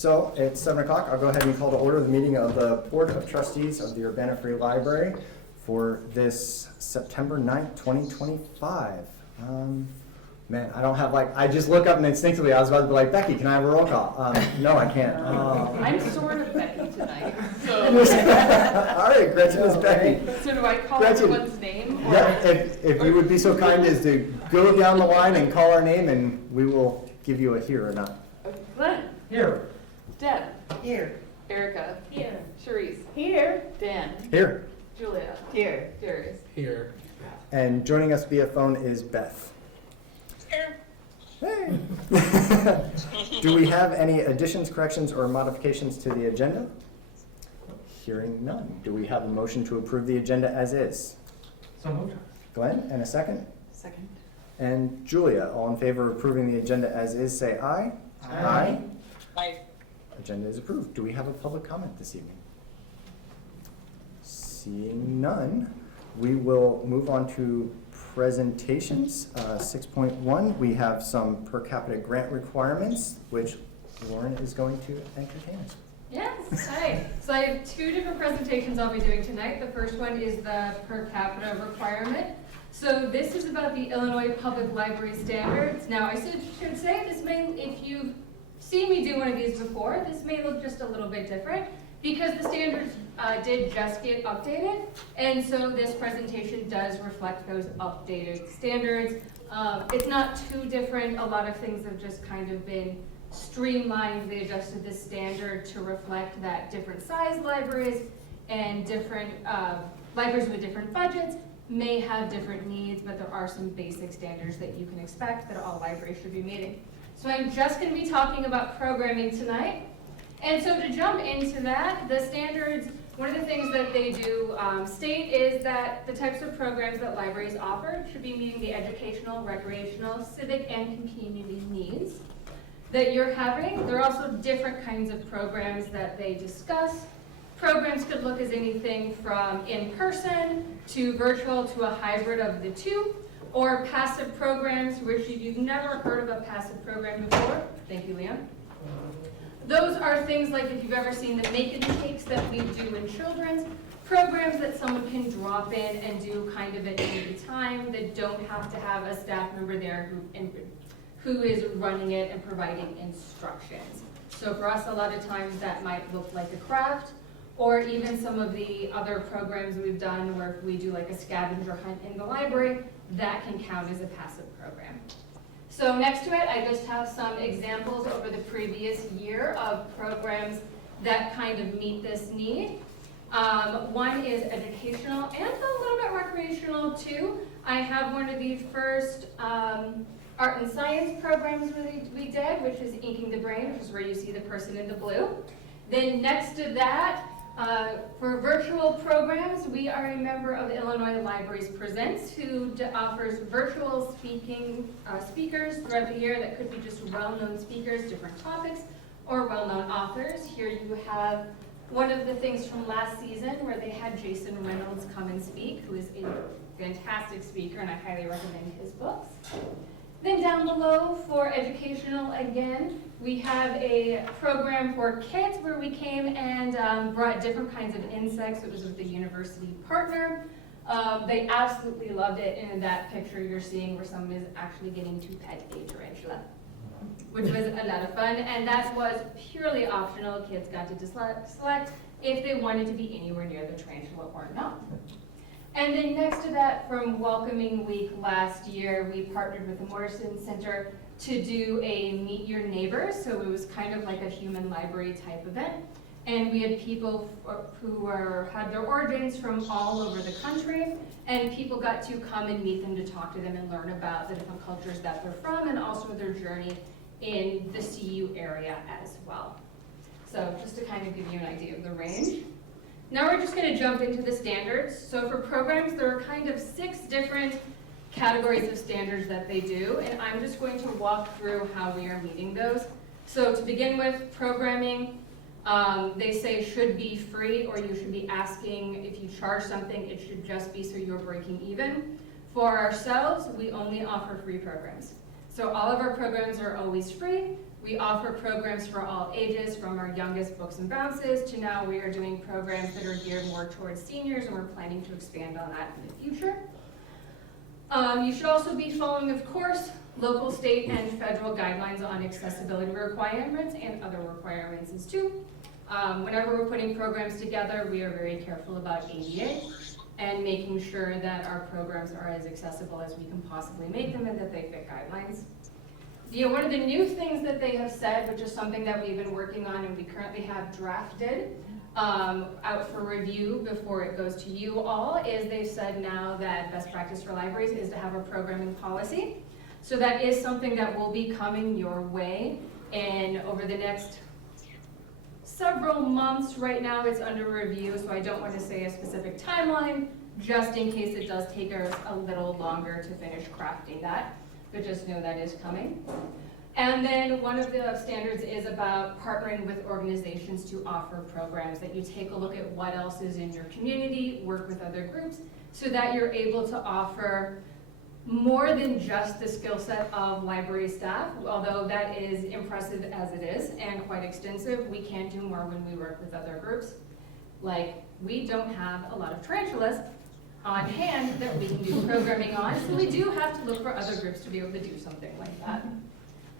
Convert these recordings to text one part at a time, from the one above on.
So it's 7 o'clock. I'll go ahead and call to order the meeting of the Board of Trustees of the Urbana Free Library for this September 9th, 2025. Man, I don't have I just look up and instinctively I was about to be like, Becky, can I have a roll call? No, I can't. I'm sort of Becky tonight. So. All right, Gretchen is Becky. So do I call Gretchen. everyone's name? Or? Yeah, if you would be so kind as to go down the line and call our name and we will give you a here or not. Glenn. Here. Deb. Here. Erica. Here. Cherise. Here. Dan. Here. Julia. Here. Darius. Here. And joining us via phone is Beth. Here. Hey. Do we have any additions, corrections, or modifications to the agenda? Hearing none. Do we have a motion to approve the agenda as is? So moved. Glenn, and a second? Second. And Julia, all in favor of approving the agenda as is, say aye. Aye. Aye. Agenda is approved. Do we have a public comment this evening? Seeing none, we will move on to presentations. 6.1, we have some per capita grant requirements, which Lauren is going to entertain us. Yes, hi. So I have two different presentations I'll be doing tonight. The first one is the per capita requirement. So this is about the Illinois Public Library standards. Now I should say this may, if you've seen me do one of these before, this may look just a little bit different because the standards did just get updated. And so this presentation does reflect those updated standards. It's not too different. A lot of things have just kind of been streamlined. They adjusted the standard to reflect that different size libraries and different libraries with different budgets may have different needs, but there are some basic standards that you can expect that all libraries should be meeting. So I'm just going to be talking about programming tonight. And so to jump into that, the standards, one of the things that they do state is that the types of programs that libraries offer should be meeting the educational, recreational, civic, and community needs that you're having. There are also different kinds of programs that they discuss. Programs could look as anything from in-person to virtual to a hybrid of the two, or passive programs, which if you've never heard of a passive program before, thank you, Leon. Those are things like if you've ever seen the make and takes that we do in children's, programs that someone can drop in and do kind of at any time that don't have to have a staff member there who is running it and providing instructions. So for us, a lot of times that might look like a craft, or even some of the other programs we've done where if we do like a scavenger hunt in the library, that can count as a passive program. So next to it, I just have some examples over the previous year of programs that kind of meet this need. One is educational and a little bit recreational too. I have one of the first art and science programs we did, which is Inking the Brain, which is where you see the person in the blue. Then next to that, for virtual programs, we are a member of Illinois Libraries Presents, who offers virtual speakers throughout the year that could be just well-known speakers, different topics, or well-known authors. Here you have one of the things from last season where they had Jason Reynolds come and speak, who is a fantastic speaker, and I highly recommend his books. Then down below for educational, again, we have a program for kids where we came and brought different kinds of insects. It was with the university partner. They absolutely loved it. And in that picture you're seeing where someone is actually getting to pet a tarantula, which was a lot of fun. And that was purely optional. Kids got to select if they wanted to be anywhere near the tarantula or not. And then next to that, from Welcoming Week last year, we partnered with the Morrison Center to do a Meet Your Neighbors. So it was kind of like a human library type event. And we had people who had their origins from all over the country, and people got to come and meet them to talk to them and learn about the different cultures that they're from and also their journey in the CU area as well. So just to kind of give you an idea of the range. Now we're just going to jump into the standards. So for programs, there are kind of 6 different categories of standards that they do, and I'm just going to walk through how we are meeting those. So to begin with, programming, they say should be free, or you should be asking if you charge something, it should just be so you're breaking even. For ourselves, we only offer free programs. So all of our programs are always free. We offer programs for all ages, from our youngest books and bounces to now we are doing programs that are geared more towards seniors, and we're planning to expand on that in the future. You should also be following, of course, local, state, and federal guidelines on accessibility requirements and other requirements as too. Whenever we're putting programs together, we are very careful about ADA and making sure that our programs are as accessible as we can possibly make them and that they fit guidelines. One of the new things that they have said, which is something that we've been working on and we currently have drafted out for review before it goes to you all, is they've said now that best practice for libraries is to have a programming policy. So that is something that will be coming your way, and over the next several months. Right now it's under review, so I don't want to say a specific timeline, just in case it does take us a little longer to finish crafting that, but just know that is coming. And then one of the standards is about partnering with organizations to offer programs, that you take a look at what else is in your community, work with other groups, so that you're able to offer more than just the skill set of library staff. Although that is impressive as it is and quite extensive, we can do more when we work with other groups. Like, we don't have a lot of tarantulas on hand that we can do programming on, so we do have to look for other groups to be able to do something like that.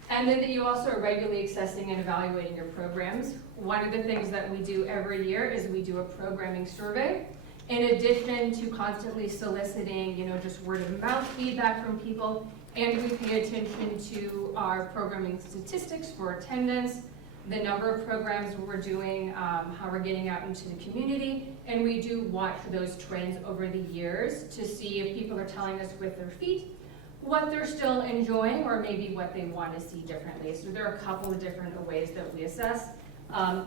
And then that you also are regularly assessing and evaluating your programs. One of the things that we do every year is we do a programming survey. In addition to constantly soliciting, just word of mouth feedback from people, and we pay attention to our programming statistics for attendance, the number of programs we're doing, how we're getting out into the community, and we do watch those trends over the years to see if people are telling us with their feet what they're still enjoying or maybe what they want to see differently. So there are a couple of different ways that we assess,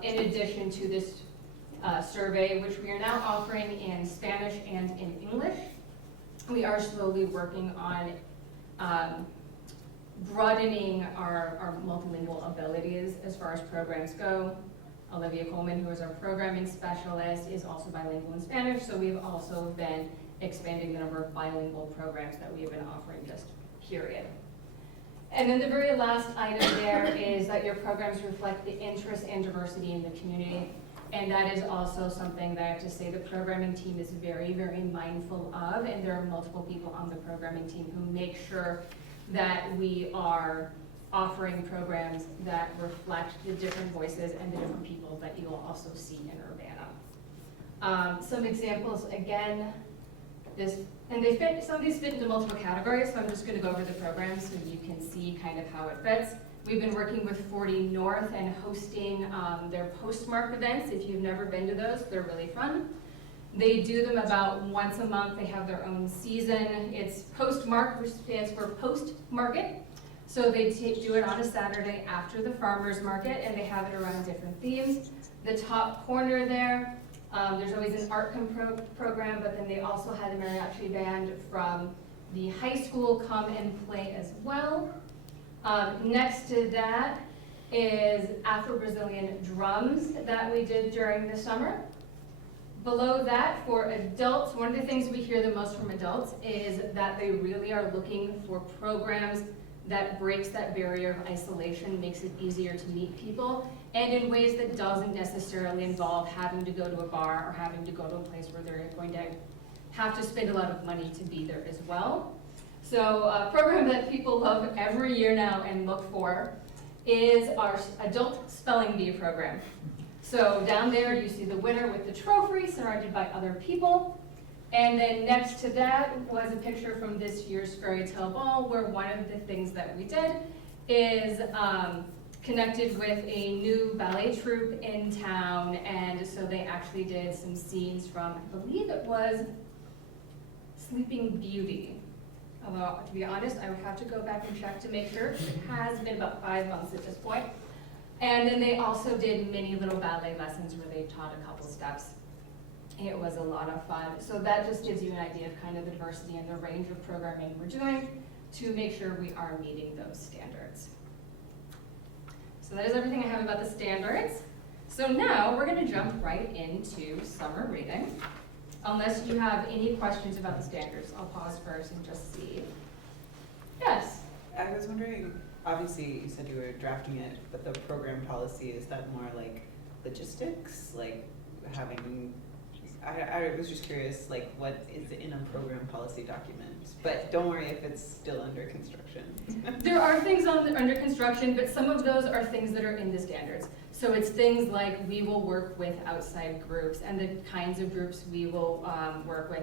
in addition to this survey, which we are now offering in Spanish and in English. We are slowly working on broadening our multilingual abilities as far as programs go. Olivia Coleman, who is our programming specialist, is also bilingual in Spanish, so we've also been expanding the number of bilingual programs that we've been offering, just period. And then the very last item there is that your programs reflect the interest and diversity in the community. And that is also something that I have to say the programming team is very, very mindful of, and there are multiple people on the programming team who make sure that we are offering programs that reflect the different voices and the different people that you will also see in Urbana. Some examples, again, some of these fit into multiple categories, so I'm just going to go over the programs so you can see kind of how it fits. We've been working with 40 North and hosting their postmark events. If you've never been to those, they're really fun. They do them about once a month. They have their own season. It's postmark, which stands for post market. So they do it on a Saturday after the farmer's market, and they have it around different themes. The top corner there, there's always an art program, but then they also had a mariachi band from the high school come and play as well. Next to that is Afro-Brazilian drums that we did during the summer. Below that, for adults, one of the things we hear the most from adults is that they really are looking for programs that breaks that barrier of isolation, makes it easier to meet people, and in ways that doesn't necessarily involve having to go to a bar or having to go to a place where they're going to have to spend a lot of money to be there as well. So a program that people love every year now and look for is our adult spelling bee program. So down there you see the winner with the trophy surrounded by other people. And then next to that was a picture from this year's fairy tale ball, where one of the things that we did is connected with a new ballet troupe in town, and so they actually did some scenes from, I believe it was Sleeping Beauty. Although, to be honest, I would have to go back and check to make sure. It has been about 5 months at this point. And then they also did mini little ballet lessons where they taught a couple steps. It was a lot of fun. So that just gives you an idea of kind of the diversity and the range of programming we're doing to make sure we are meeting those standards. So that is everything I have about the standards. So now we're going to jump right into summer reading. Unless you have any questions about the standards, I'll pause first and just see. Yes? I was wondering, obviously you said you were drafting it, but the program policy, is that more like logistics, like having, I was just curious, like what is in a program policy document? But don't worry if it's still under construction. There are things under construction, but some of those are things that are in the standards. So it's things like we will work with outside groups and the kinds of groups we will work with.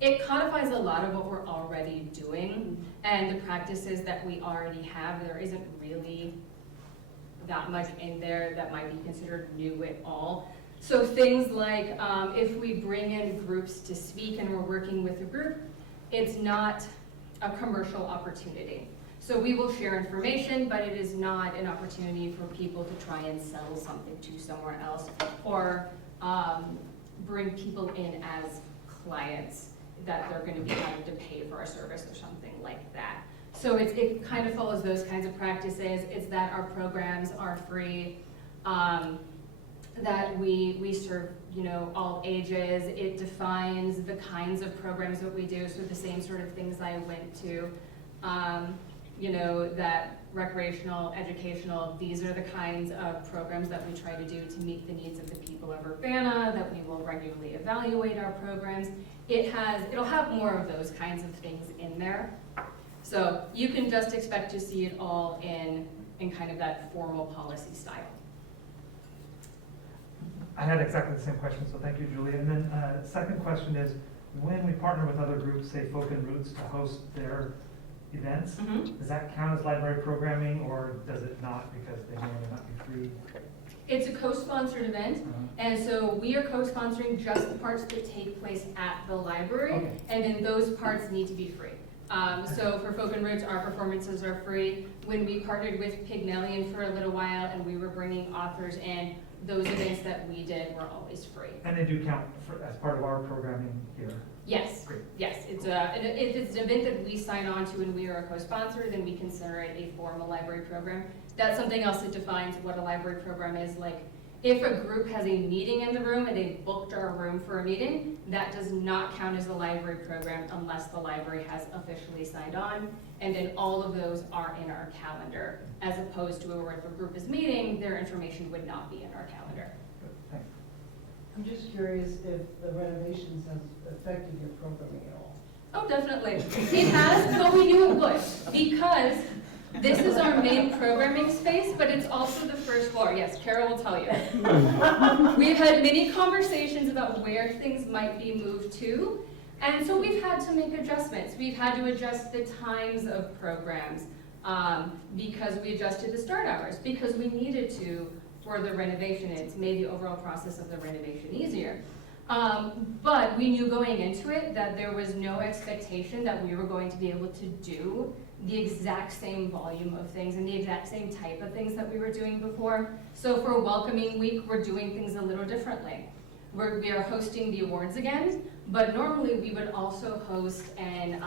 It codifies a lot of what we're already doing and the practices that we already have. There isn't really that much in there that might be considered new at all. So things like if we bring in groups to speak and we're working with a group, it's not a commercial opportunity. So we will share information, but it is not an opportunity for people to try and sell something to somewhere else or bring people in as clients that they're going to be having to pay for a service or something like that. So it kind of follows those kinds of practices. It's that our programs are free, that we serve, all ages. It defines the kinds of programs that we do. So the same sort of things I went to, that recreational, educational, these are the kinds of programs that we try to do to meet the needs of the people of Urbana, that we will regularly evaluate our programs. It'll have more of those kinds of things in there. So you can just expect to see it all in kind of that formal policy style. I had exactly the same question, so thank you, Julie. And then second question is, when we partner with other groups, say Folk and Roots, to host their events, does that count as library programming, or does it not because they may or may not be free? It's a co-sponsored event, and so we are co-sponsoring just the parts that take place at the library, Okay. and then those parts need to be free. So for Folk and Roots, our performances are free. When we partnered with Pygmalion for a little while and we were bringing authors in, those events that we did were always free. And they do count as part of our programming here? Yes, Great. yes. If it's an event that we sign on to and we are a co-sponsor, then we consider it a formal library program. That's something else that defines what a library program is. Like, if a group has a meeting in the room and they booked our room for a meeting, that does not count as a library program unless the library has officially signed on. And then all of those are in our calendar, as opposed to where if a group is meeting, their information would not be in our calendar. Good, thanks. I'm just curious if the renovations have affected your programming at all. Oh, definitely. It has, but we knew it would, because this is our main programming space, but it's also the first floor. Yes, Kara will tell you. We've had many conversations about where things might be moved to, and so we've had to make adjustments. We've had to adjust the times of programs because we adjusted the start hours, because we needed to for the renovation. It's made the overall process of the renovation easier. But we knew going into it that there was no expectation that we were going to be able to do the exact same volume of things and the exact same type of things that we were doing before. So for Welcoming Week, we're doing things a little differently. We are hosting the awards again, but normally we would also host an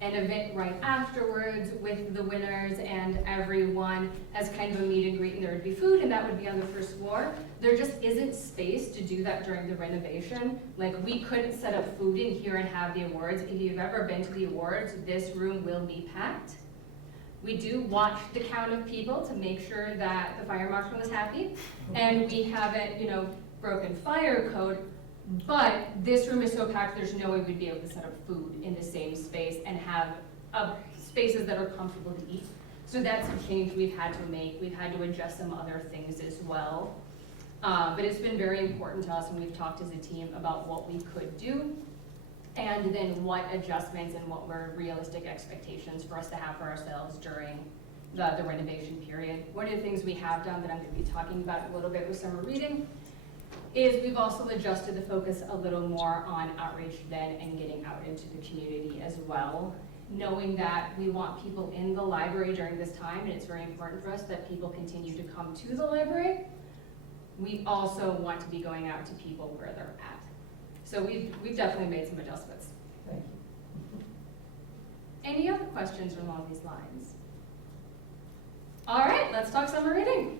event right afterwards with the winners and everyone as kind of a meet and greet, and there would be food, and that would be on the first floor. There just isn't space to do that during the renovation. Like, we couldn't set up food in here and have the awards. If you've ever been to the awards, this room will be packed. We do watch the count of people to make sure that the fire marshal is happy, and we haven't, broken fire code. But this room is so packed, there's no way we'd be able to set up food in the same space and have spaces that are comfortable to eat. So that's a change we've had to make. We've had to adjust some other things as well. But it's been very important to us, and we've talked as a team about what we could do and then what adjustments and what were realistic expectations for us to have for ourselves during the renovation period. One of the things we have done that I'm going to be talking about a little bit with summer reading is we've also adjusted the focus a little more on outreach then and getting out into the community as well, knowing that we want people in the library during this time, and it's very important for us that people continue to come to the library. We also want to be going out to people where they're at. So we've definitely made some adjustments. Thank you. Any other questions along these lines? All right, let's talk summer reading.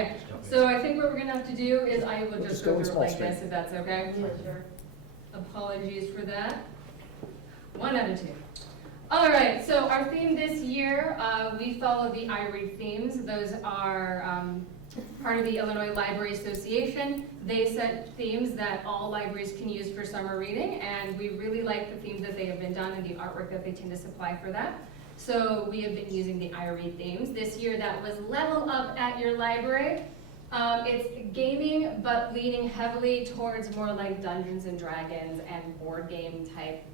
Okay, so I think what we're gonna have to do is I will just go through it like this, if that's okay. Yeah, sure. Apologies for that. 1 out of 2. All right, so our theme this year, we follow the I Read themes. Those are part of the Illinois Library Association. They set themes that all libraries can use for summer reading, and we really like the themes that they have been done and the artwork that they tend to supply for that. So we have been using the I Read themes. This year that was Level Up at Your Library. It's gaming, but leaning heavily towards more like Dungeons and Dragons and board game type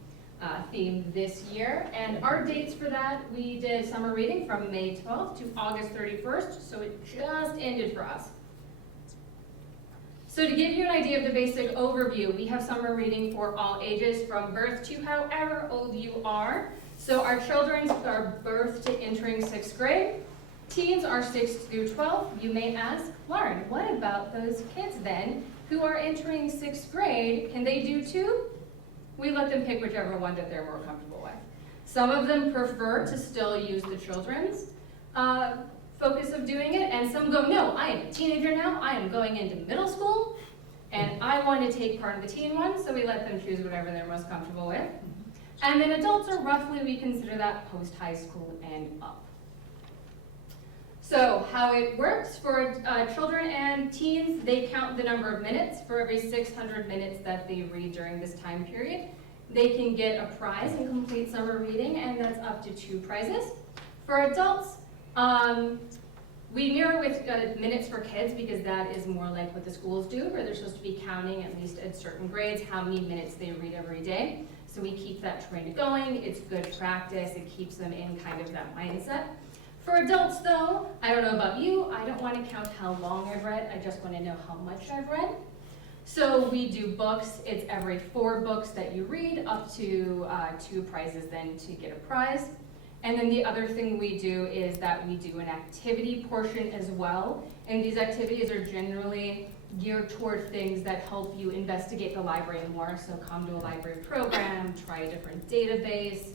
theme this year. And our dates for that, we did summer reading from May 12th to August 31st, so it just ended for us. So to give you an idea of the basic overview, we have summer reading for all ages from birth to however old you are. So our children are birth to entering 6th grade. Teens are 6th through 12th. You may ask, Lauren, what about those kids then who are entering 6th grade? Can they do two? We let them pick whichever one that they're more comfortable with. Some of them prefer to still use the children's focus of doing it, and some go, no, I am a teenager now, I am going into middle school, and I want to take part in the teen one, so we let them choose whatever they're most comfortable with. And then adults are roughly, we consider that post-high school and up. So how it works for children and teens, they count the number of minutes. For every 600 minutes that they read during this time period, they can get a prize in complete summer reading, and that's up to 2 prizes. For adults, we mirror with minutes for kids because that is more like what the schools do, where they're supposed to be counting, at least at certain grades, how many minutes they read every day. So we keep that trend going. It's good practice. It keeps them in kind of that mindset. For adults though, I don't know about you, I don't want to count how long I've read, I just want to know how much I've read. So we do books, it's every 4 books that you read, up to 2 prizes then to get a prize. And then the other thing we do is that we do an activity portion as well. And these activities are generally geared toward things that help you investigate the library more. So come to a library program, try a different database,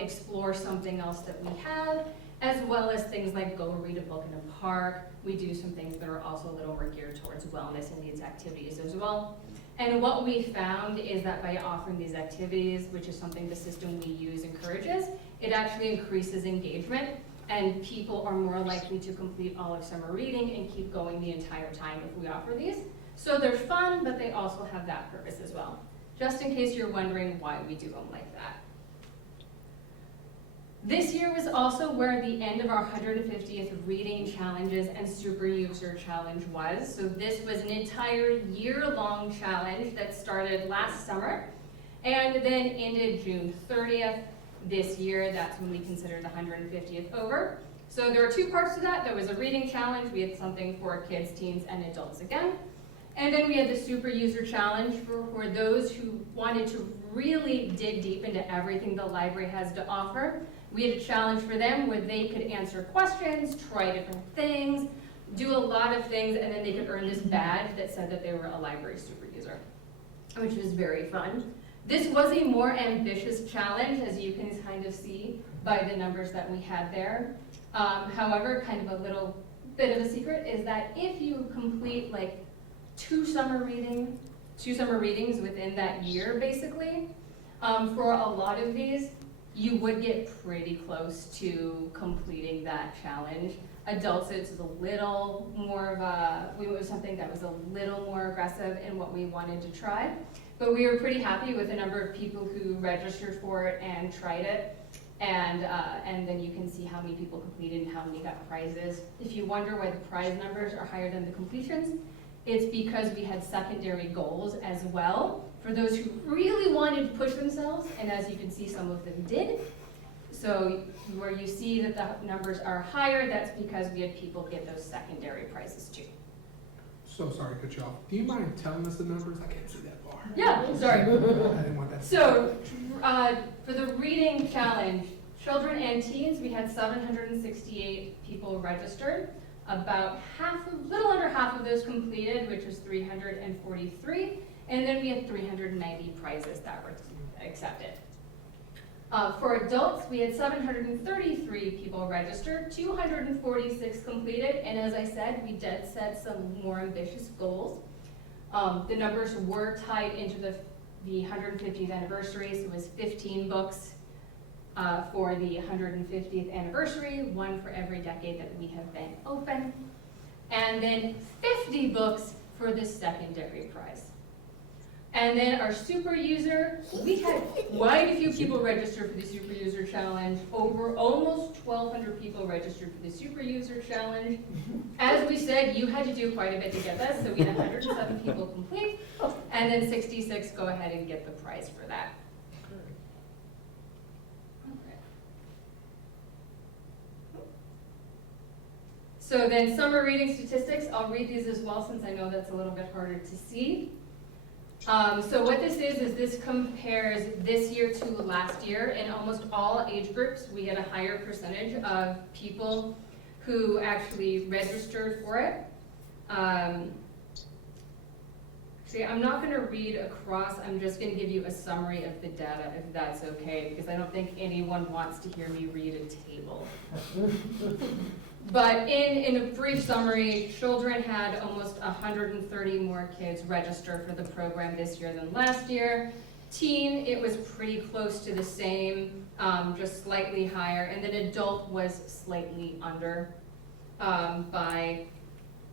explore something else that we have, as well as things like go read a book in a park. We do some things that are also a little more geared towards wellness and these activities as well. And what we found is that by offering these activities, which is something the system we use encourages, it actually increases engagement, and people are more likely to complete all of summer reading and keep going the entire time if we offer these. So they're fun, but they also have that purpose as well. Just in case you're wondering why we do them like that. This year was also where the end of our 150th Reading Challenges and Super User Challenge was. So this was an entire year-long challenge that started last summer and then ended June 30th this year. That's when we consider the 150th over. So there are 2 parts to that. There was a reading challenge. We had something for kids, teens, and adults again. And then we had the Super User Challenge for those who wanted to really dig deep into everything the library has to offer. We had a challenge for them where they could answer questions, try different things, do a lot of things, and then they could earn this badge that said that they were a library super user, which was very fun. This was a more ambitious challenge, as you can kind of see by the numbers that we had there. However, kind of a little bit of a secret is that if you complete like 2 summer readings within that year, basically, for a lot of these, you would get pretty close to completing that challenge. Adults, it's a little more of it was something that was a little more aggressive in what we wanted to try. But we were pretty happy with the number of people who registered for it and tried it. And then you can see how many people completed and how many got prizes. If you wonder why the prize numbers are higher than the completions, it's because we had secondary goals as well for those who really wanted to push themselves, and as you can see, some of them did. So where you see that the numbers are higher, that's because we had people get those secondary prizes too. So sorry to cut you off. Do you mind telling us the numbers? I can't see that far. Yeah, sorry. I didn't want that. So for the reading challenge, children and teens, we had 768 people registered. About little under half of those completed, which was 343. And then we had 390 prizes that were accepted. For adults, we had 733 people registered, 246 completed, and as I said, we did set some more ambitious goals. The numbers were tied into the 150th anniversary, so it was 15 books for the 150th anniversary, one for every decade that we have been open, and then 50 books for the secondary prize. And then our super user, we had quite a few people register for the super user challenge. Over almost 1,200 people registered for the super user challenge. As we said, you had to do quite a bit to get this, so we had 107 people complete, and then 66 go ahead and get the prize for that. So then summer reading statistics, I'll read these as well since I know that's a little bit harder to see. So what this is this compares this year to last year. In almost all age groups, we had a higher percentage of people who actually registered for it. See, I'm not gonna read across, I'm just gonna give you a summary of the data, if that's okay, because I don't think anyone wants to hear me read a table. But in a brief summary, children had almost 130 more kids register for the program this year than last year. Teen, it was pretty close to the same, just slightly higher, and then adult was slightly under by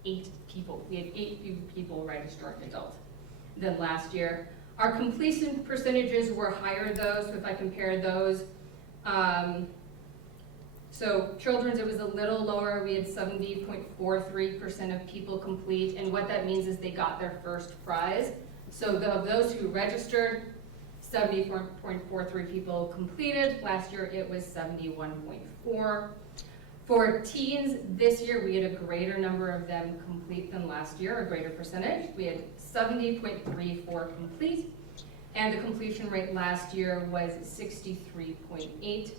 8 people. We had 8 people register an adult than last year. Our completion percentages were higher though, so if I compare those, so children's, it was a little lower. We had 70.43% of people complete, and what that means is they got their first prize. So of those who registered, 74.43 people completed. Last year it was 71.4. For teens, this year we had a greater number of them complete than last year, a greater percentage. We had 70.34 complete, and the completion rate last year was 63.8.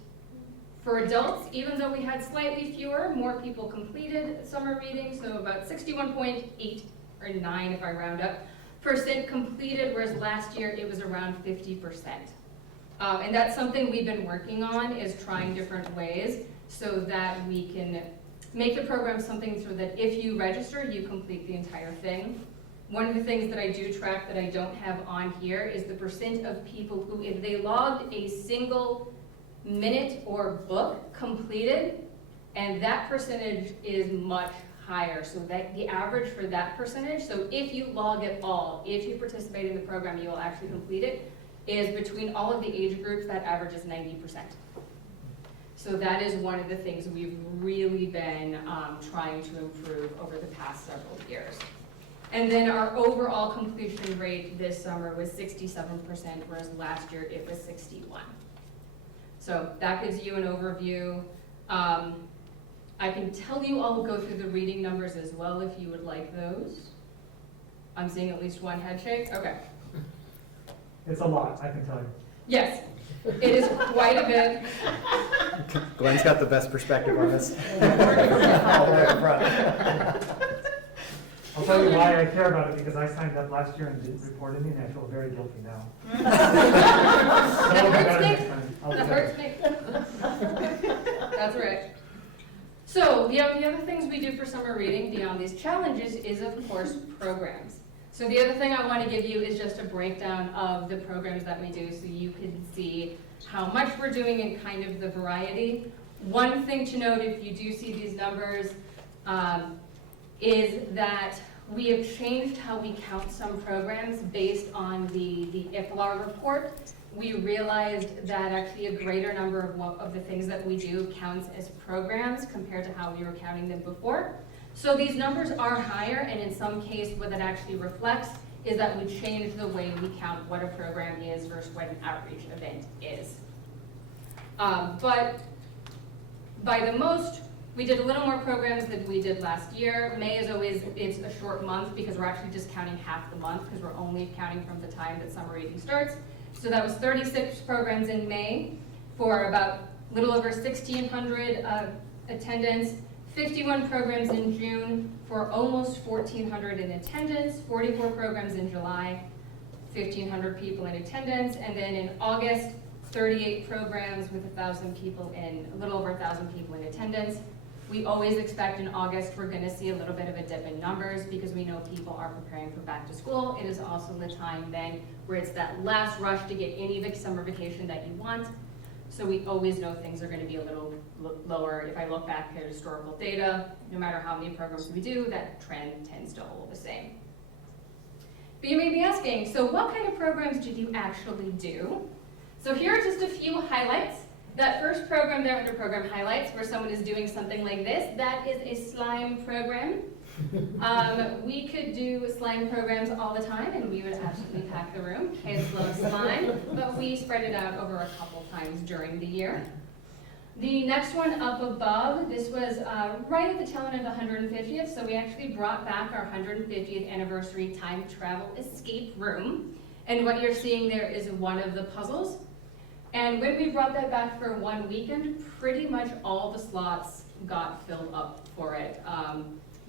For adults, even though we had slightly fewer, more people completed summer reading, so about 61.8 or 9 if I round up, percent completed, whereas last year it was around 50%. And that's something we've been working on, is trying different ways so that we can make the program something so that if you register, you complete the entire thing. One of the things that I do track that I don't have on here is the percent of people who, if they logged a single minute or book completed, and that percentage is much higher. So that the average for that percentage, so if you log it all, if you participate in the program, you will actually complete it, is between all of the age groups, that average is 90%. So that is one of the things we've really been trying to improve over the past several years. And then our overall completion rate this summer was 67%, whereas last year it was 61%. So that gives you an overview. I can tell you I'll go through the reading numbers as well if you would like those. I'm seeing at least one head shake. Okay. It's a lot, I can tell you. Yes, it is quite a bit. Glenn's got the best perspective on this. All the way up front. I'll tell you why I care about it, because I signed up last year and didn't report anything, and I feel very guilty now. That hurts me. That's right. So the other things we do for summer reading beyond these challenges is, of course, programs. So the other thing I want to give you is just a breakdown of the programs that we do so you can see how much we're doing and kind of the variety. One thing to note, if you do see these numbers, is that we have changed how we count some programs based on the IFLAR report. We realized that actually a greater number of the things that we do counts as programs compared to how we were counting them before. So these numbers are higher, and in some cases what that actually reflects is that we changed the way we count what a program is versus what an outreach event is. But by the most, we did a little more programs than we did last year. May is always, it's a short month because we're actually just counting half the month because we're only counting from the time that summer reading starts. So that was 36 programs in May for about a little over 1,600 attendance, 51 programs in June for almost 1,400 in attendance, 44 programs in July, 1,500 people in attendance, and then in August, 38 programs with 1,000 people in, a little over 1,000 people in attendance. We always expect in August we're going to see a little bit of a dip in numbers because we know people are preparing for back to school. It is also the time then where it's that last rush to get any summer vacation that you want. So we always know things are gonna be a little lower. If I look back at historical data, no matter how many programs we do, that trend tends to hold the same. But you may be asking, so what kind of programs did you actually do? So here are just a few highlights. That first program there under program highlights, where someone is doing something like this, that is a slime program. We could do slime programs all the time and we would absolutely pack the room. Kids love slime, but we spread it out over a couple times during the year. The next one up above, this was right at the tail end of the 150th, so we actually brought back our 150th anniversary time travel escape room. And what you're seeing there is one of the puzzles. And when we brought that back for one weekend, pretty much all the slots got filled up for it.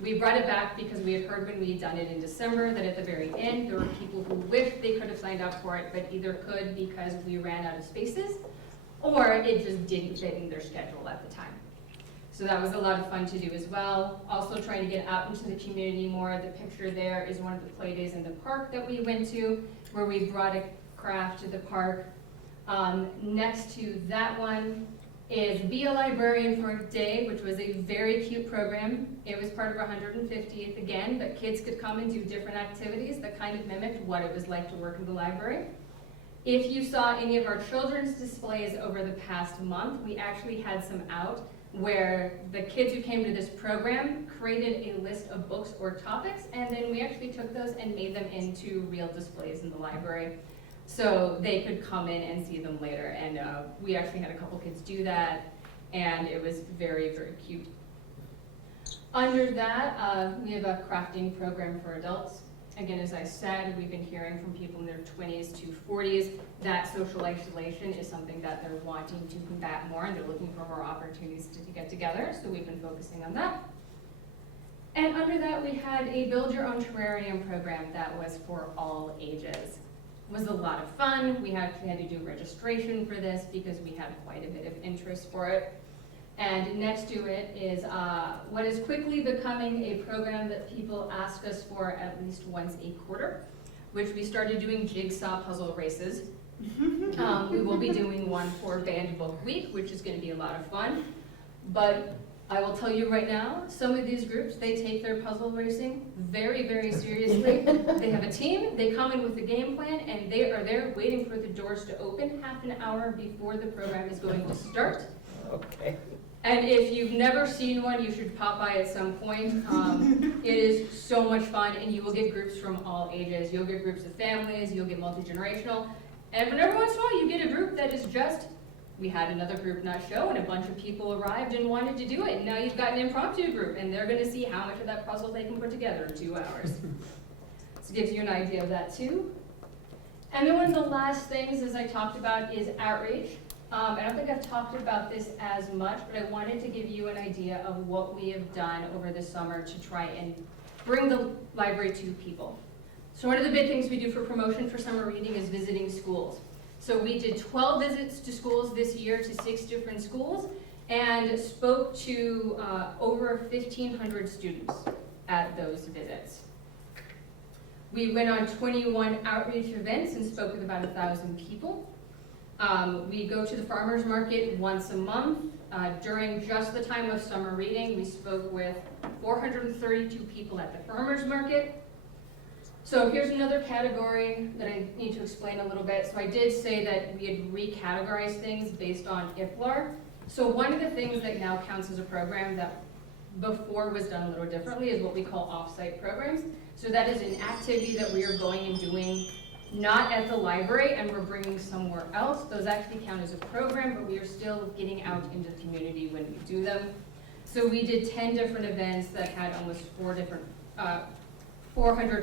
We brought it back because we had heard when we had done it in December that at the very end, there were people who wished they could have signed up for it, but either could because we ran out of spaces, or it just didn't fit in their schedule at the time. So that was a lot of fun to do as well. Also trying to get out into the community more. The picture there is one of the play days in the park that we went to, where we brought a craft to the park. Next to that one is Be a Librarian for a Day, which was a very cute program. It was part of our 150th again, but kids could come and do different activities that kind of mimicked what it was like to work in the library. If you saw any of our children's displays over the past month, we actually had some out where the kids who came to this program created a list of books or topics, and then we actually took those and made them into real displays in the library. So they could come in and see them later. And we actually had a couple kids do that, and it was very, very cute. Under that, we have a crafting program for adults. Again, as I said, we've been hearing from people in their 20s to 40s that social isolation is something that they're wanting to combat more, and they're looking for more opportunities to get together, so we've been focusing on that. And under that, we had a Build Your Own Terrarium program that was for all ages. It was a lot of fun. We actually had to do registration for this because we had quite a bit of interest for it. And next to it is what is quickly becoming a program that people ask us for at least once a quarter, which we started doing jigsaw puzzle races. We will be doing one for Banned Book Week, which is going to be a lot of fun. But I will tell you right now, some of these groups, they take their puzzle racing very, very seriously. They have a team, they come in with a game plan, and they are there waiting for the doors to open half an hour before the program is going to start. Okay. And if you've never seen one, you should pop by at some point. It is so much fun, and you will get groups from all ages. You'll get groups of families, you'll get multi-generational, and every once in a while you get a group that is just, we had another group not show, and a bunch of people arrived and wanted to do it, and now you've got an impromptu group, and they're gonna see how much of that puzzle they can put together in 2 hours. So it gives you an idea of that too. And then one of the last things, as I talked about, is outreach. I don't think I've talked about this as much, but I wanted to give you an idea of what we have done over the summer to try and bring the library to people. So one of the big things we do for promotion for summer reading is visiting schools. So we did 12 visits to schools this year to 6 different schools and spoke to over 1,500 students at those visits. We went on 21 outreach events and spoke with about 1,000 people. We go to the farmers market once a month. During just the time of summer reading, we spoke with 432 people at the farmers market. So here's another category that I need to explain a little bit. So I did say that we had recategorized things based on IFLAR. So one of the things that now counts as a program that before was done a little differently is what we call off-site programs. So that is an activity that we are going and doing not at the library and we're bringing somewhere else. Those actually count as a program, but we are still getting out into the community when we do them. So we did 10 different events that had almost 400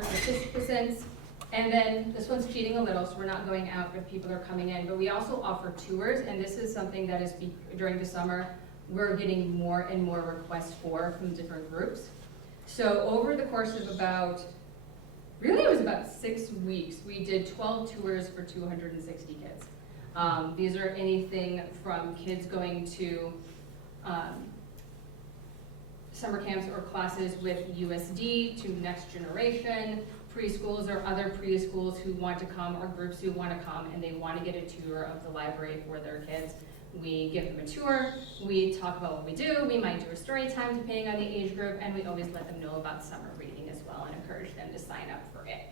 participants. And then this one's cheating a little, so we're not going out if people are coming in, but we also offer tours, and this is something that is during the summer, we're getting more and more requests for from different groups. So over the course of it was about 6 weeks, we did 12 tours for 260 kids. These are anything from kids going to summer camps or classes with USD to Next Generation, preschools or other preschools who want to come or groups who want to come and they want to get a tour of the library for their kids. We give them a tour, we talk about what we do, we might do a story time depending on the age group, and we always let them know about summer reading as well and encourage them to sign up for it.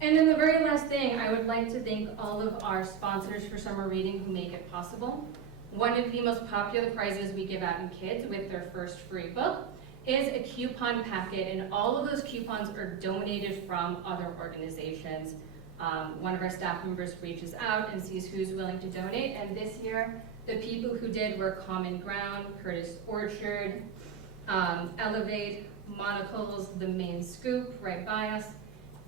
And then the very last thing, I would like to thank all of our sponsors for summer reading who make it possible. One of the most popular prizes we give out in kids with their first free book is a coupon packet, and all of those coupons are donated from other organizations. One of our staff members reaches out and sees who's willing to donate, and this year, the people who did were Common Ground, Curtis Orchard, Elevate, Monocles, The Main Scoop, right by us,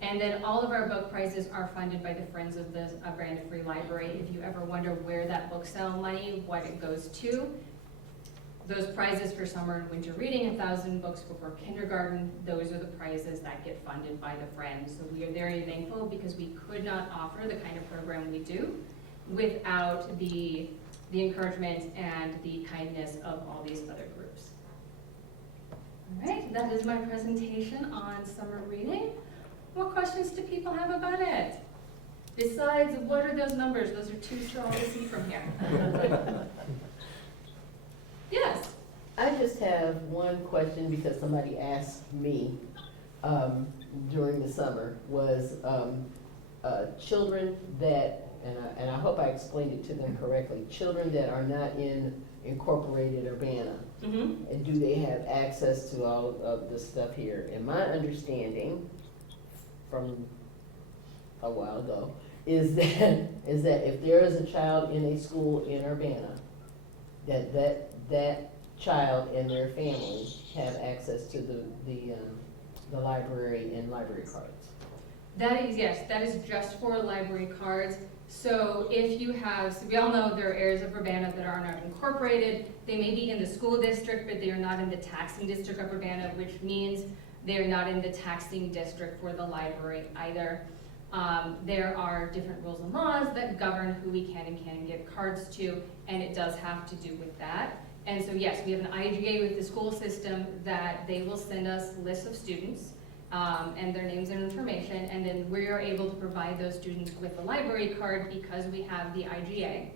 and then all of our book prizes are funded by the Friends of the Urbana Free Library. If you ever wonder where that book sale money, what it goes to, those prizes for summer and winter reading, 1,000 books before kindergarten, those are the prizes that get funded by the Friends. So we are very thankful because we could not offer the kind of program we do without the encouragement and the kindness of all these other groups. All right, that is my presentation on summer reading. What questions do people have about it? Besides, what are those numbers? Those are too small to see from here. Yes. I just have one question because somebody asked me during the summer, was children that, and I hope I explained it to them correctly, children that are not in incorporated Urbana, and do they have access to all of the stuff here? And my understanding from a while ago is that if there is a child in a school in Urbana, that child and their family have access to the library and library cards. That is, yes, that is just for library cards. So if you have, so we all know there are areas of Urbana that are not incorporated. They may be in the school district, but they are not in the taxing district of Urbana, which means they're not in the taxing district for the library either. There are different rules and laws that govern who we can and can't give cards to, and it does have to do with that. And so yes, we have an IGA with the school system that they will send us lists of students and their names and information, and then we are able to provide those students with a library card because we have the IGA.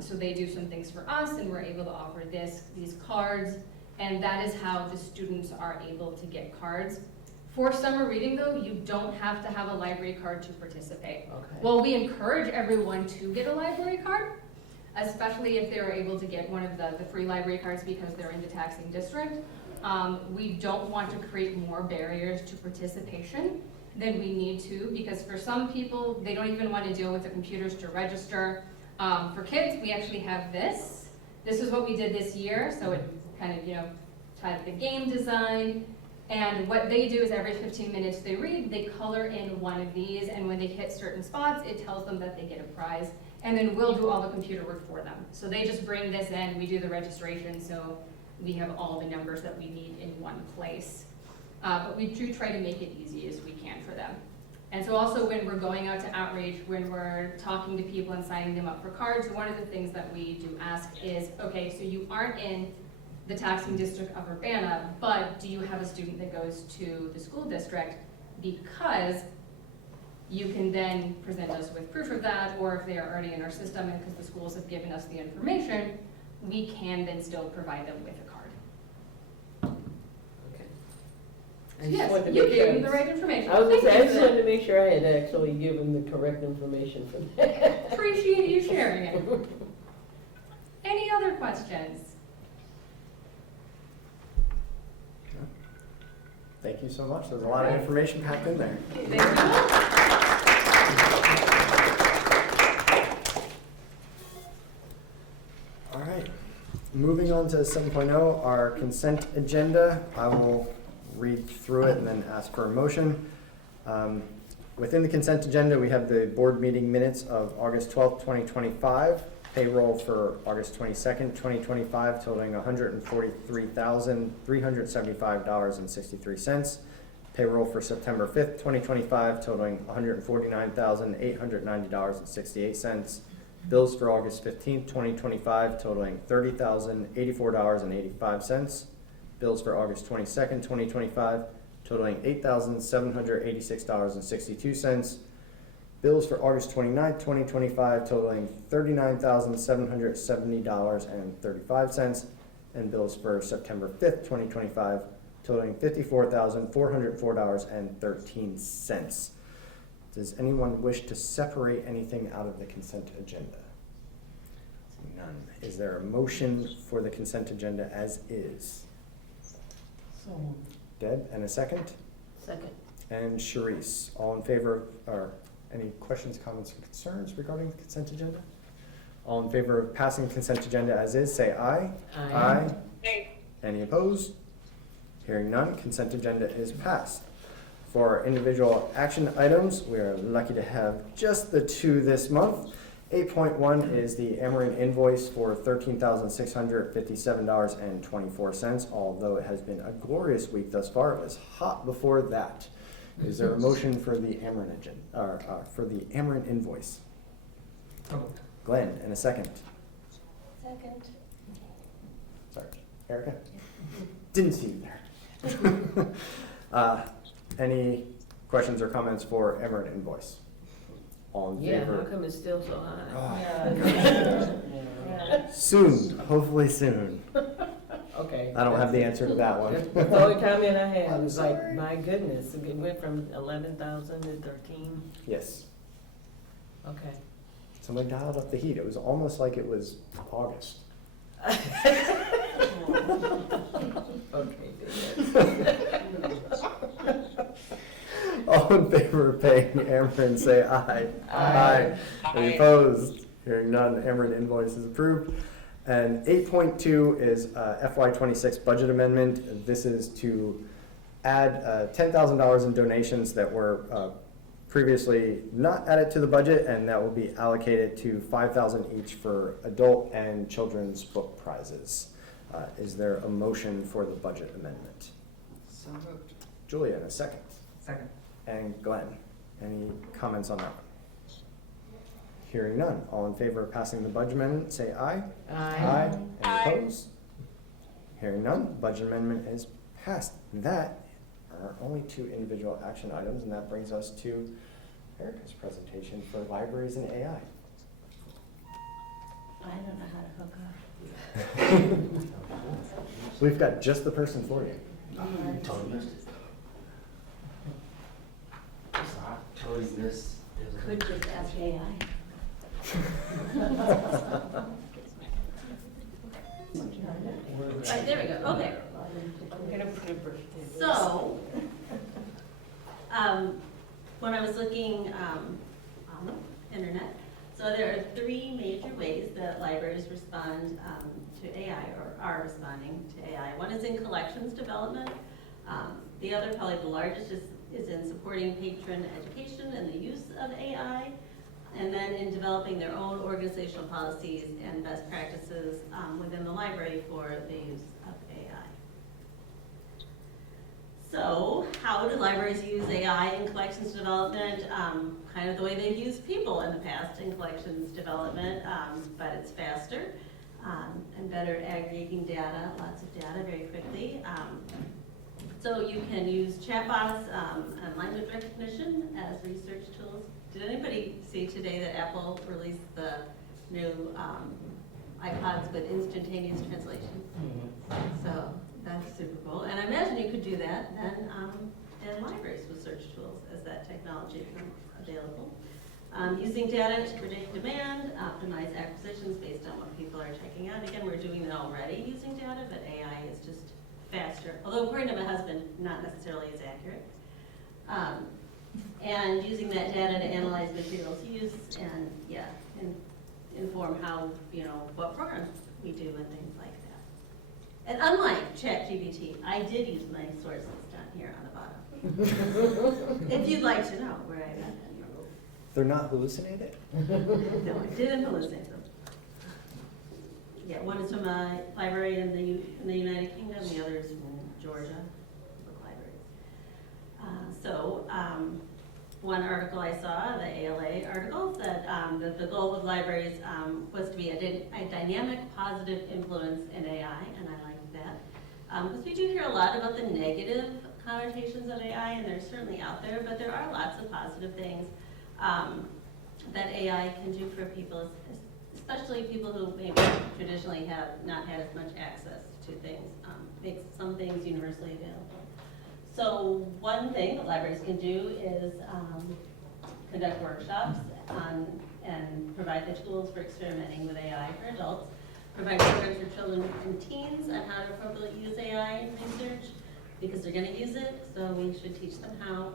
So they do some things for us, and we're able to offer these cards, and that is how the students are able to get cards. For summer reading though, you don't have to have a library card to participate. Okay. Well, we encourage everyone to get a library card, especially if they're able to get one of the free library cards because they're in the taxing district. We don't want to create more barriers to participation than we need to, because for some people, they don't even want to deal with the computers to register. For kids, we actually have this. This is what we did this year, so it kind of, tied the game design. And what they do is every 15 minutes they read, they color in one of these, and when they hit certain spots, it tells them that they get a prize. And then we'll do all the computer work for them. So they just bring this in, we do the registration, so we have all the numbers that we need in one place. But we do try to make it easy as we can for them. And so also when we're going out to outreach, when we're talking to people and signing them up for cards, one of the things that we do ask is, okay, so you aren't in the taxing district of Urbana, but do you have a student that goes to the school district? Because you can then present us with proof of that, or if they are already in our system and because the schools have given us the information, we can then still provide them with a card. Okay. So yes, you gave them the right information. I was Thank just, I you just for wanted that. to make sure I had actually given the correct information for that. Appreciate you sharing it. Any other questions? Thank you so much. There's a lot of information packed in there. Thank you. All right, moving on to 7.0, our consent agenda. I will read through it and then ask for a motion. Within the consent agenda, we have the board meeting minutes of August 12th, 2025, payroll for August 22nd, 2025, totaling $143,375.63. Payroll for September 5th, 2025, totaling $149,890.68. Bills for August 15th, 2025, totaling $30,084.85. Bills for August 22nd, 2025, totaling $8,786.62. Bills for August 29th, 2025 totaling $39,770.35, and bills for September 5th, 2025 totaling $54,404.13. Does anyone wish to separate anything out of the consent agenda? Seeing none. Is there a motion for the consent agenda as is? So moved. Deb, and a second? Second. And Sharice, all in favor, or any questions, comments, or concerns regarding the consent agenda? All in favor of passing the consent agenda as is, say aye. Aye. Any opposed? Hearing none, consent agenda is passed. For our individual action items, we are lucky to have just the two this month. 8.1 is the Amarin invoice for $13,657.24, although it has been a glorious week thus far. It was hot before that. Is there a motion for the Amarin for the Amarin invoice? Glenn, and a second. Second. Sorry, Erica? Didn't see you there. Any questions or comments for Amarin invoice? All in Yeah, how favor? come it's still so high? Soon, hopefully soon. Okay. I don't have the answer to that one. That's the only comment I had. It was like, my goodness, it went from 11,000 to 13. Yes, Okay. somebody dialed up the heat. It was almost like it was August. Okay, All in favor of paying Amarin, say aye. Aye. Any opposed? Hearing none, Amarin invoice is approved. And 8.2 is FY26 budget amendment. This is to add $10,000 in donations that were previously not added to the budget, and that will be allocated to $5,000 each for adult and children's book prizes. Is there a motion for the budget amendment? So moved. Julia, in a second. Second. And Glenn, any comments on that one? Hearing none. All in favor of passing the budget amendment, say aye. Aye. Any opposed? Hearing none, budget amendment is passed. That are our only two individual action items, and that brings us to Erica's presentation for libraries and AI. I don't know how to hook up. We've got just the person for you. Totally missed. Could just ask AI. Right, there we go, okay. I'm gonna put a birthday. So, when I was looking on the internet, so there are three major ways that libraries respond to AI, or are responding to AI. One is in collections development. The other, probably the largest, is in supporting patron education and the use of AI, and then in developing their own organizational policies and best practices within the library for the use of AI. So, how do libraries use AI in collections development? Kind of the way they've used people in the past in collections development, but it's faster and better aggregating data, lots of data very quickly. So you can use chatbots and language recognition as research tools. Did anybody see today that Apple released the new iPods with instantaneous translation? So that's super cool. And I imagine you could do that then in libraries with search tools as that technology becomes available. Using data to predict demand, optimize acquisitions based on what people are checking out. Again, we're doing that already using data, but AI is just faster. Although according to my husband, not necessarily as accurate. And using that data to analyze materials used and inform how, what programs we do and things like that. And unlike ChatGPT, I did use my sources down here on the bottom. If you'd like to know where I got them. They're not hallucinated? No, I didn't hallucinate them. Yeah, one is from a library in the United Kingdom, the other is from Georgia, public libraries. One article I saw, the ALA article, said that the goal of libraries was to be a dynamic, positive influence in AI, and I liked that. Because we do hear a lot about the negative connotations of AI, and they're certainly out there, but there are lots of positive things. that AI can do for people, especially people who maybe traditionally have not had as much access to things, makes some things universally available. So one thing that libraries can do is conduct workshops and provide the tools for experimenting with AI for adults, provide programs for children and teens on how to appropriately use AI in research, because they're gonna use it, so we should teach them how.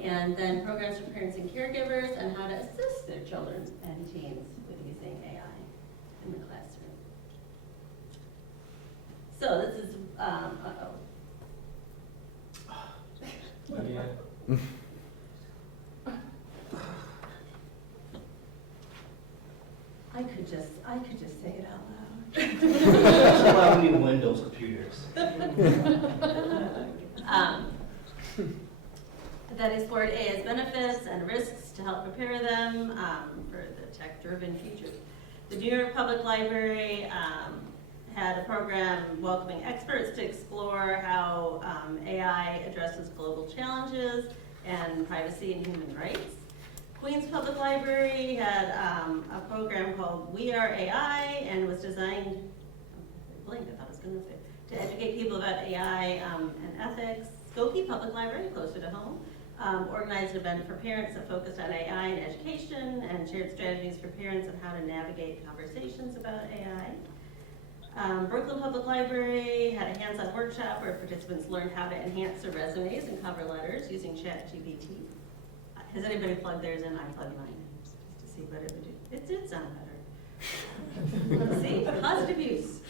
And then programs for parents and caregivers on how to assist their children and teens with using AI in the classroom. So this is, Yeah. I could just say it out loud. That's why we need Windows computers. That explored AI's benefits and risks to help prepare them for the tech-driven future. The New York Public Library had a program welcoming experts to explore how AI addresses global challenges and privacy and human rights. Queens Public Library had a program called We Are AI and was designed, I thought I was going to say, to educate people about AI and ethics. Skokie Public Library, closer to home, organized an event for parents that focused on AI and education and shared strategies for parents on how to navigate conversations about AI. Brooklyn Public Library had a hands-on workshop where participants learned how to enhance their resumes and cover letters using ChatGPT. Has anybody plugged theirs in? I plugged mine just to see what it would do. It did sound better. Let's see, positive use.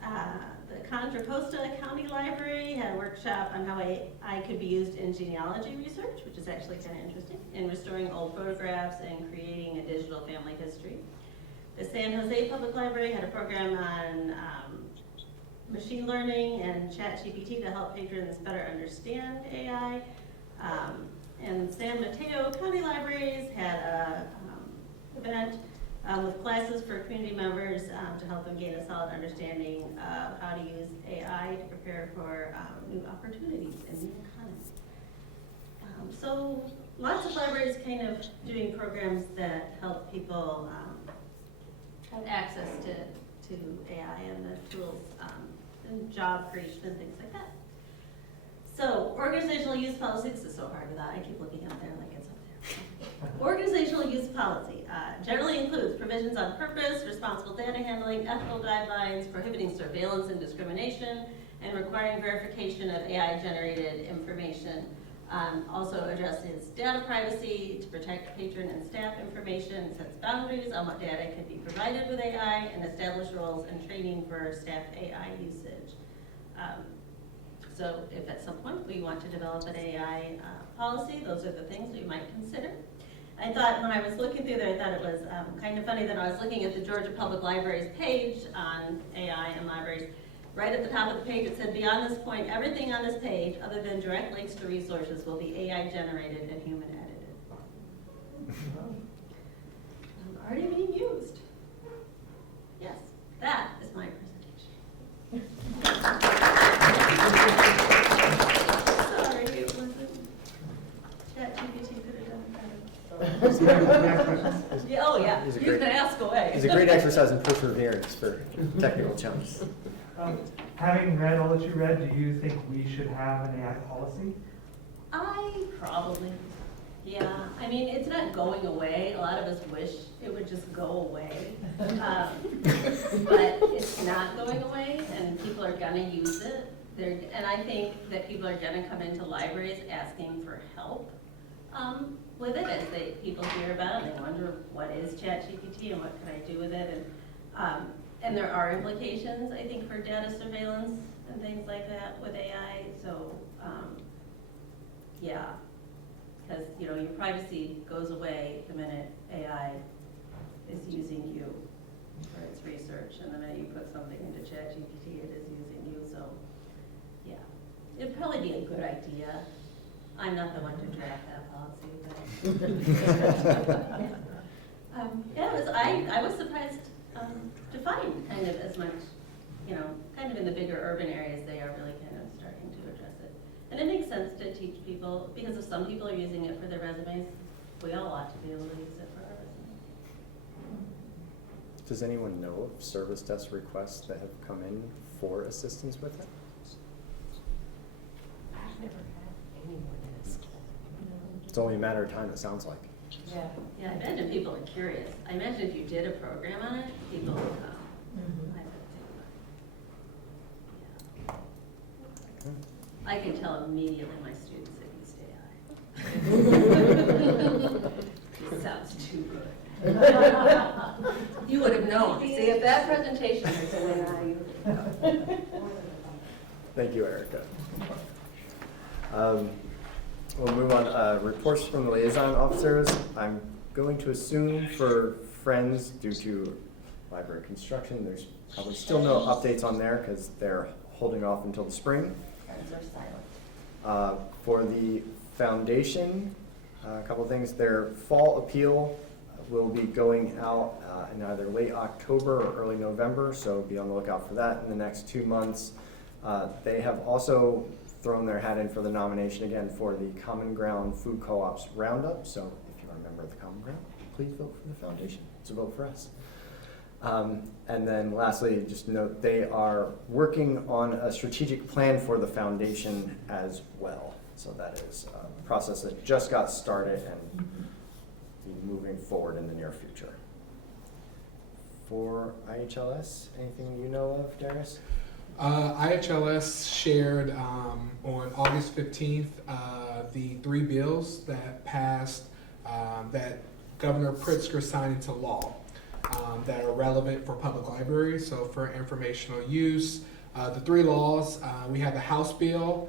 The Contra Costa County Library had a workshop on how AI could be used in genealogy research, which is actually kind of interesting, in restoring old photographs and creating a digital family history. The San Jose Public Library had a program on machine learning and ChatGPT to help patrons better understand AI. And San Mateo County Libraries had a event with classes for community members to help them gain a solid understanding of how to use AI to prepare for new opportunities in the economy. So lots of libraries kind of doing programs that help people have access to AI and the tools and job creation and things like that. So organizational use policy, this is so hard without, I keep looking up there like it's up there. Organizational use policy generally includes provisions on purpose, responsible data handling, ethical guidelines, prohibiting surveillance and discrimination, and requiring verification of AI-generated information. Also addresses data privacy to protect patron and staff information, sets boundaries on what data can be provided with AI, and establish roles and training for staff AI usage. So if at some point we want to develop an AI policy, those are the things we might consider. I thought when I was looking through there, I thought it was kind of funny that I was looking at the Georgia Public Library's page on AI and libraries. Right at the top of the page, it said, beyond this point, everything on this page, other than direct links to resources, will be AI generated and human edited. Already being used. Yes, that is my presentation. Sorry, it wasn't. ChatGPT could have done better. Yeah, oh yeah, It's a you great- can ask away. It's a great exercise in perseverance for technical challenges. Having read all that you read, do you think we should have an AI policy? Probably. Yeah, I mean, it's not going away. A lot of us wish it would just go away. But it's not going away, and people are gonna use it. And I think that people are gonna come into libraries asking for help with it as people hear about it. They wonder, what is ChatGPT and what can I do with it? And there are implications, I think, for data surveillance and things like that with AI. So, yeah. Because, you know, your privacy goes away the minute AI is using you for its research, and the minute you put something into ChatGPT, it is using you. So, yeah, it'd probably be a good idea. I'm not the one to draft that policy, but yeah, I was surprised to find kind of as much, you know, kind of in the bigger urban areas, they are really kind of starting to address it. And it makes sense to teach people, because if some people are using it for their resumes, we all ought to be able to use it for our residents. Does anyone know of service desk requests that have come in for assistance with it? I've never had anyone ask. It's only a matter of time, it sounds like. Yeah. Yeah, I imagine people are curious. I imagine if you did a program on it, people would come. I would think. Yeah. I can tell immediately my students that use AI. It sounds too good. You would have known. See, if that presentation is AI, you would have known. Thank you, Erica. We'll move on. Reports from the liaison officers. I'm going to assume for Friends, due to library construction, there's probably still no updates on there because they're holding off until the spring. Friends are silent. For the foundation, a couple things. Their fall appeal will be going out in either late October or early November, so be on the lookout for that in the next 2 months. They have also thrown their hat in for the nomination again for the Common Ground Food Co-op's Roundup, so if you are a member of the Common Ground, please vote for the foundation. It's a vote for us. And then lastly, just note they are working on a strategic plan for the foundation as well. So that is a process that just got started and be moving forward in the near future. For IHLS, anything you know of, Darius? IHLS shared on August 15th the 3 bills that passed that Governor Pritzker signed into law that are relevant for public libraries, so for informational use. The 3 laws, we have the House bill.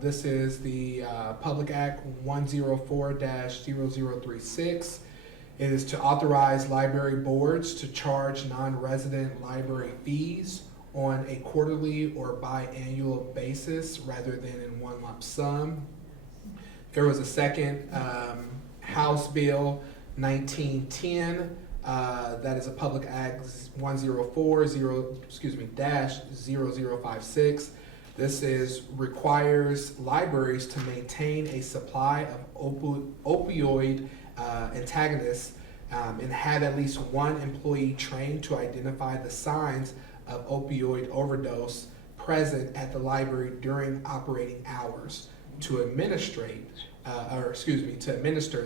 This is the Public Act 104-0036. It is to authorize library boards to charge non-resident library fees on a quarterly or biannual basis rather than in one lump sum. There was a second House Bill 1910 that is a Public Act 104-0056. This requires libraries to maintain a supply of opioid antagonists and have at least one employee trained to identify the signs of opioid overdose present at the library during operating hours to administer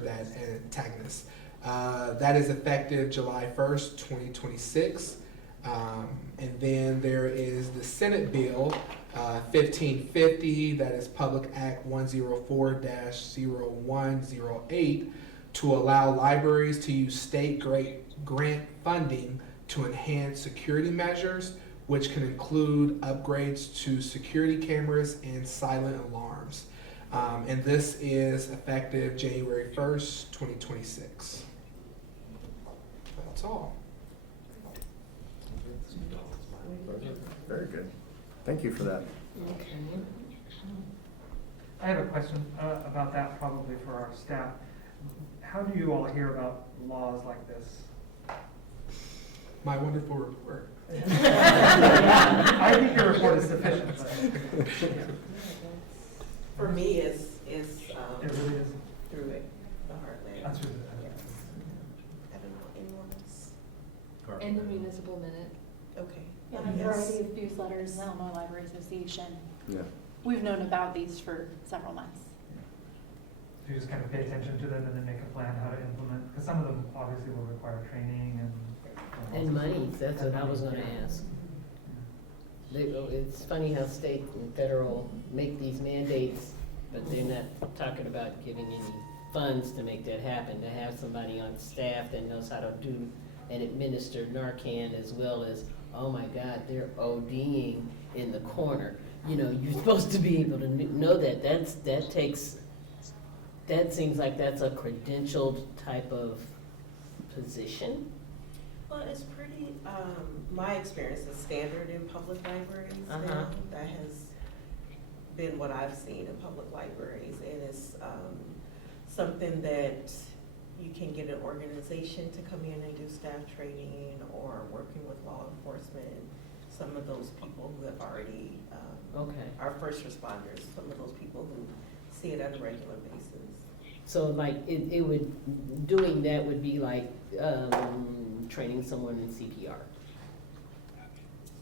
that antagonist. That is effective July 1st, 2026. And then there is the Senate Bill 1550, that is Public Act 104-0108, to allow libraries to use state grant funding to enhance security measures, which can include upgrades to security cameras and silent alarms. And this is effective January 1st, 2026. That's all. Very good. Thank you for that. Okay. I have a question about that probably for our staff. How do you all hear about laws like this? My wonderful report. I think your report is sufficient, but For me, is it really is. through it, the heartland. That's really, I don't know, anyone else? In the municipal minute. Okay. Yeah, a variety of newsletters, Illinois Library Association. Yeah. We've known about these for several months. you just kind of pay attention to them and then make a plan how to implement, because some of them obviously will require training and. And money, that's what I was gonna ask. It's funny how state and federal make these mandates, but they're not talking about giving any funds to make that happen, to have somebody on staff that knows how to do and administer Narcan, as well as, oh my God, they're ODing in the corner. You know, you're supposed to be able to know that. That seems like that's a credentialed type of position. Well, it's pretty, my experience is standard in public libraries now. That has been what I've seen in public libraries, and it's something that you can get an organization to come in and do staff training or working with law enforcement. Some of those people who have already, our first responders, some of those people who see it on a regular basis. So like, it would, doing that would be like, training someone in CPR.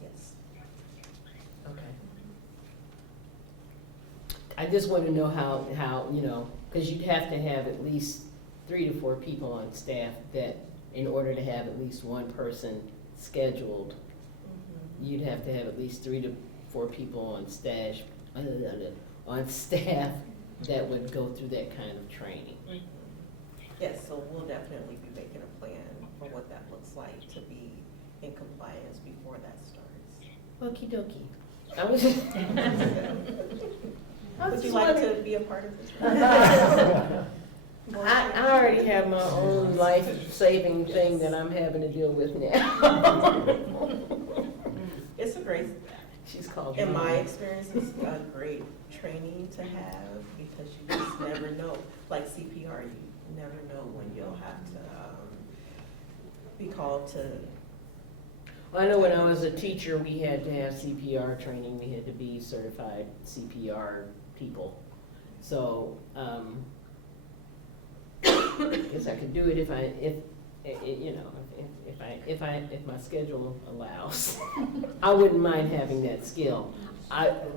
Yes. Okay. I just want to know how, you know, because you'd have to have at least 3 to 4 people on staff that, in order to have at least one person scheduled, you'd have to have at least 3 to 4 people on staff that would go through that kind of training. Yes, so we'll definitely be making a plan for what that looks like to be in compliance before that starts. Okie dokie. I was Would you like to be a part of this? I already have my own life-saving thing that I'm having to deal with now. It's a great, She's called. in my experience, it's a great training to have because you just never know. Like CPR, you never know when you'll have to be called to. Well, I know when I was a teacher, we had to have CPR training. We had to be certified CPR people. So, I guess I could do it if my schedule allows. I wouldn't mind having that skill.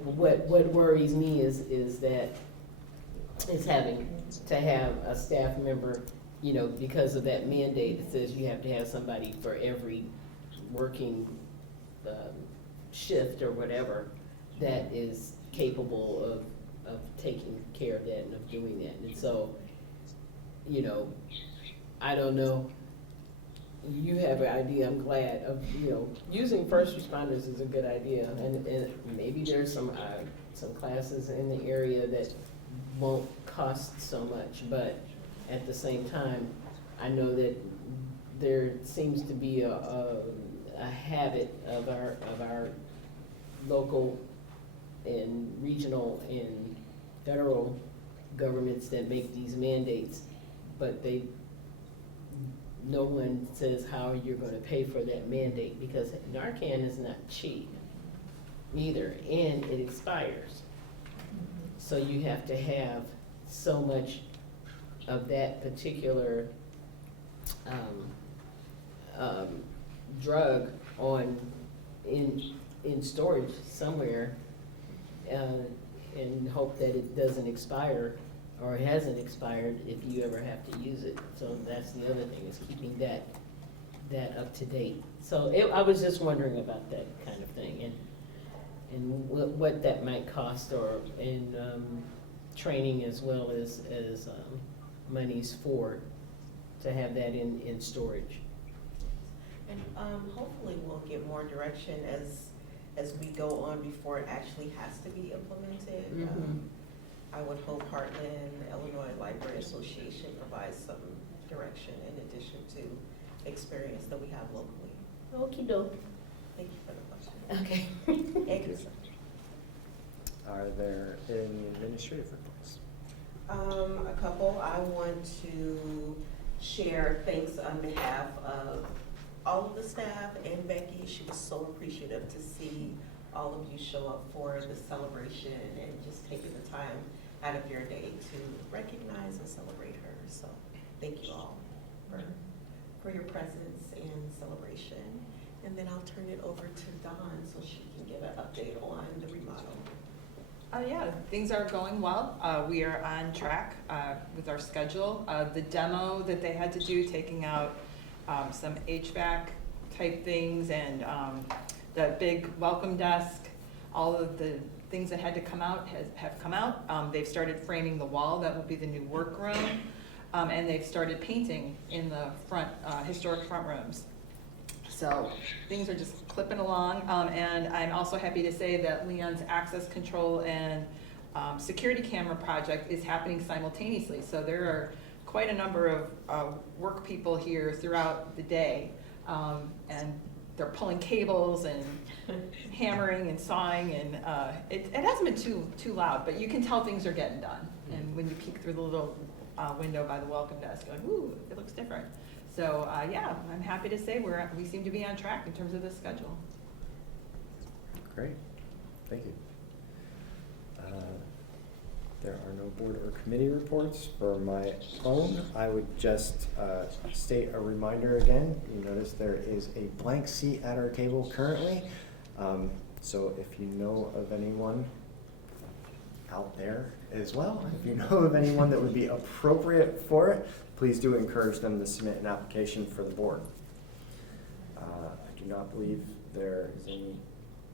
What worries me is that it's having to have a staff member, you know, because of that mandate that says you have to have somebody for every working shift or whatever that is capable of taking care of that and of doing that. And so, you know, I don't know, you have an idea, I'm glad of, you know, using first responders is a good idea. And maybe there's some classes in the area that won't cost so much, but at the same time, I know that there seems to be a habit of our local and regional and federal governments that make these mandates, but no one says how you're going to pay for that mandate, because Narcan is not cheap either, and it expires. So you have to have so much of that particular drug in storage somewhere, and hope that it doesn't expire or it hasn't expired if you ever have to use it. So that's the other thing, is keeping that up to date. So I was just wondering about that kind of thing, and what that might cost, or in training as well as monies to have that in storage. And hopefully we'll get more direction as we go on before it actually has to be implemented. Mm-hmm. I would hope Heartland Illinois Library Association provides some direction in addition to experience that we have locally. Okie doke. Thank you for the question. Okay. And concern. Are there any administrative reports? A couple. I want to share thanks on behalf of all of the staff and Becky. She was so appreciative to see all of you show up for the celebration and just taking the time out of your day to recognize and celebrate her. So thank you all for your presence and celebration. And then I'll turn it over to Dawn so she can give an update on the remodel. Yeah, things are going well. We are on track with our schedule. The demo that they had to do, taking out some HVAC type things and the big welcome desk, all of the things that had to come out have come out. They've started framing the wall, that will be the new workroom, and they've started painting in the front, historic front rooms. So things are just clipping along, and I'm also happy to say that Leon's access control and security camera project is happening simultaneously. So there are quite a number of work people here throughout the day, and they're pulling cables and hammering and sawing, and it hasn't been too loud, but you can tell things are getting done. And when you peek through the little window by the welcome desk, you're like, ooh, it looks different. So yeah, I'm happy to say we seem to be on track in terms of the schedule. Great, thank you. There are no board or committee reports. For my own, I would just state a reminder again. You notice there is a blank seat at our table currently. So if you know of anyone out there as well, if you know of anyone that would be appropriate for it, please do encourage them to submit an application for the board. I do not believe there is any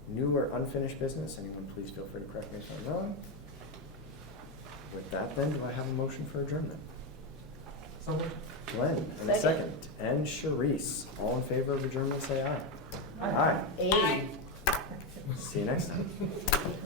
new or unfinished business. Anyone, please feel free to correct me if I'm wrong. With that then, do I have a motion for adjournment? Someone? Glenn, and a second. And Sharice. All in favor of adjournment, say aye. Aye. Aye. See you next time.